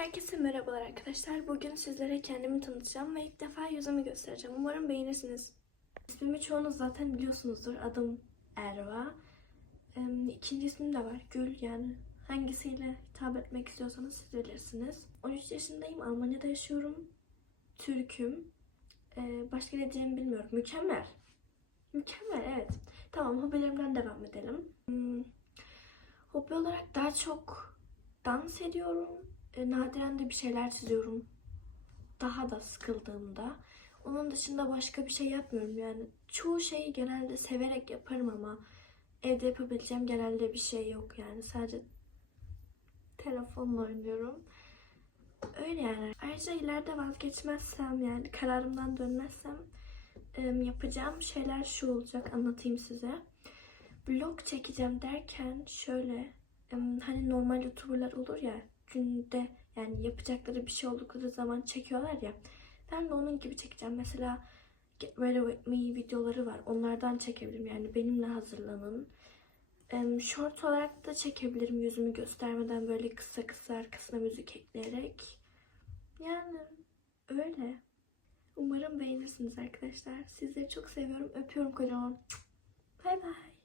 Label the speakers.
Speaker 1: Herkese merhabalar arkadaşlar. Bugün sizlere kendimi tanıtacağım ve ilk defa yüzümü göstereceğim. Umarım beğenirsiniz. İsmimi çoğunuz zaten biliyorsunuzdur. Adım Erva. İkinci ismim de var. Gül yani. Hangisiyle hitap etmek istiyorsanız siz bilirsiniz. 13 yaşındayım. Almanya'da yaşıyorum. Türk'üm. Ee, başka ne diyeceğimi bilmiyorum. Mükemmel. Mükemmel evet. Tamam hobilerimden devam edelim. Hmm, hobi olarak daha çok dans ediyorum. E, nadiren de bir şeyler çiziyorum. Daha da sıkıldığımda. Onun dışında başka bir şey yapmıyorum yani. Çoğu şeyi genelde severek yaparım ama evde yapabileceğim genelde bir şey yok yani. Sadece telefonla oynuyorum. Öyle yani. Ayrıca ileride vazgeçmezsem yani kararımdan dönmezsem yapacağım şeyler şu olacak anlatayım size. Vlog çekeceğim derken şöyle hani normal youtuberlar olur ya günde yani yapacakları bir şey oldukları zaman çekiyorlar ya. Ben de onun gibi çekeceğim. Mesela Get Ready With Me videoları var. Onlardan çekebilirim. Yani benimle hazırlanın. Short olarak da çekebilirim yüzümü göstermeden böyle kısa kısa arkasına müzik ekleyerek. Yani öyle. Umarım beğenirsiniz arkadaşlar. Sizleri çok seviyorum. Öpüyorum kocaman. Bay bay.